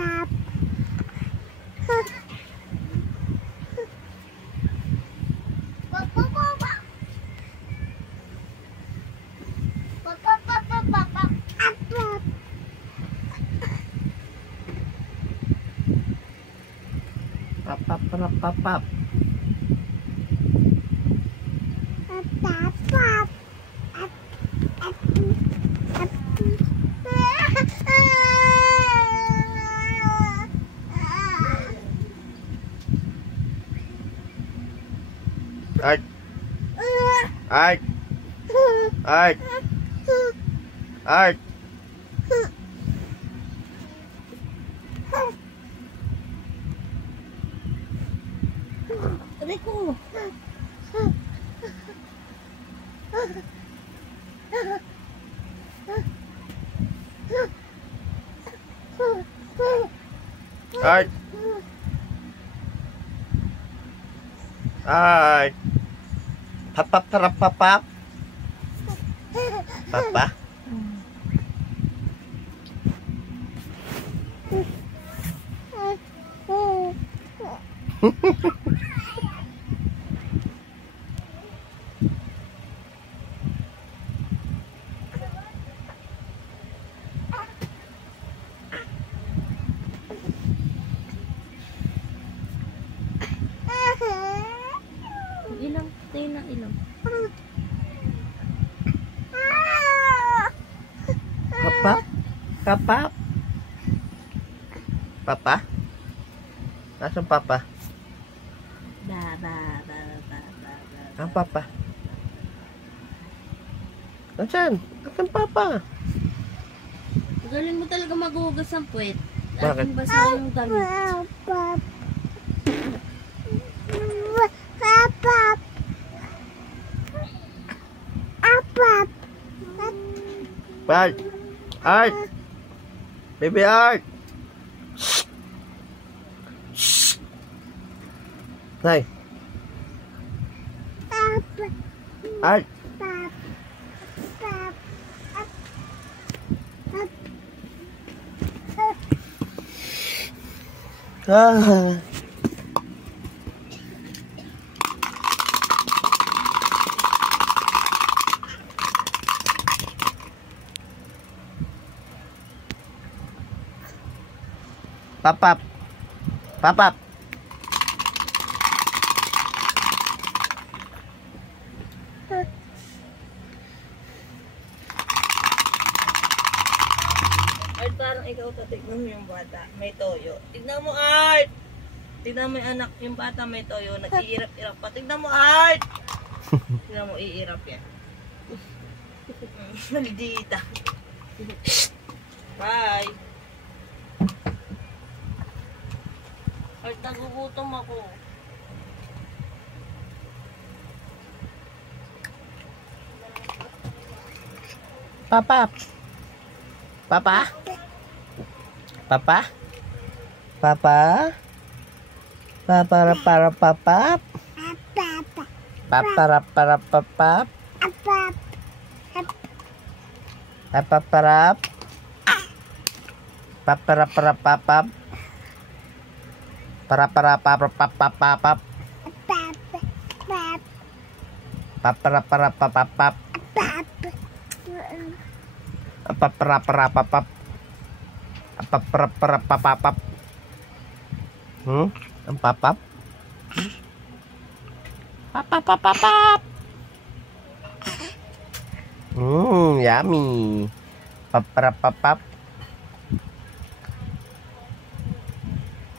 Pap. Art. Art. Art. Art. Rico. Art. Art. Pap. Papa. Ilang, tayo ng ilang. Papa. Papa? Nasaan papa? Ba. Ang papa? Nasaan? Nasaan papa? Galing mo talaga maghugas ng puwet. Bakit? Ating basa yung damit. Art! Art! Baby Art! Nay! Art! Ah! Papap. Art, parang ikaw tatignan mo yung bata. May toyo. Tignan mo, Art! Tignan mo yung anak, yung bata may toyo. Nag-iirap-irap pa. Tignan mo, Art! Tignan mo, iirap yan. Maldita. Bye! Art, nagugutom ako. Papa. Para papap. Para papap. Paparap. Para papap. Para papap. Para papap. Papap. Papap. Ang papap. Papap. Yummy. Papap.